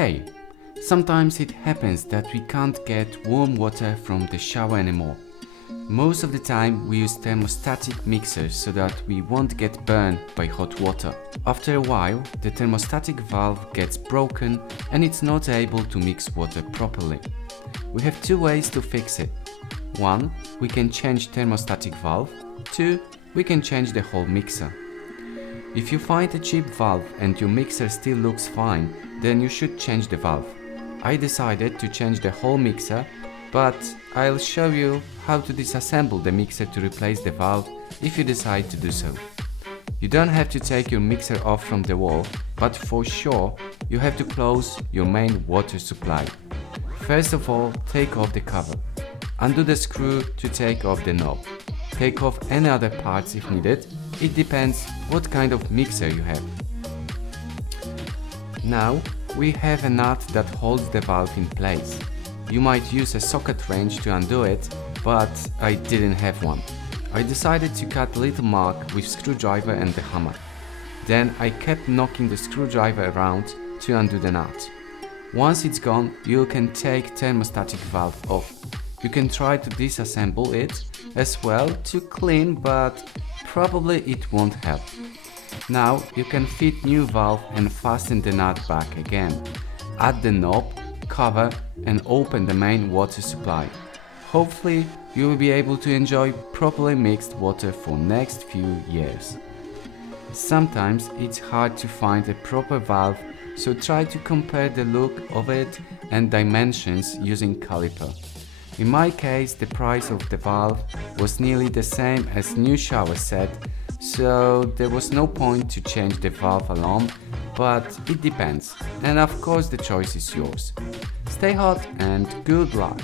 Hey, sometimes it happens that we can't get warm water from the shower anymore. Most of the time we use thermostatic mixers so that we won't get burned by hot water. After a while, the thermostatic valve gets broken and it's not able to mix water properly. We have two ways to fix it. 1. We can change thermostatic valve. 2. We can change the whole mixer. If you find a cheap valve and your mixer still looks fine, then you should change the valve. I decided to change the whole mixer, but I'll show you how to disassemble the mixer to replace the valve if you decide to do so. You don't have to take your mixer off from the wall, but for sure you have to close your main water supply. First of all, take off the cover. Undo the screw to take off the knob. Take off any other parts if needed. It depends what kind of mixer you have. Now we have a nut that holds the valve in place. You might use a socket wrench to undo it, but I didn't have one. I decided to cut a little mark with screwdriver and the hammer. Then I kept knocking the screwdriver around to undo the nut. Once it's gone, you can take thermostatic valve off. You can try to disassemble it as well to clean, but probably it won't help. Now you can fit new valve and fasten the nut back again. Add the knob, cover and open the main water supply. Hopefully you will be able to enjoy properly mixed water for next few years. Sometimes it's hard to find a proper valve, so try to compare the look of it and dimensions using caliper. In my case, the price of the valve was nearly the same as new shower set, so there was no point to change the valve alone, but it depends, and of course the choice is yours. Stay hot and good luck!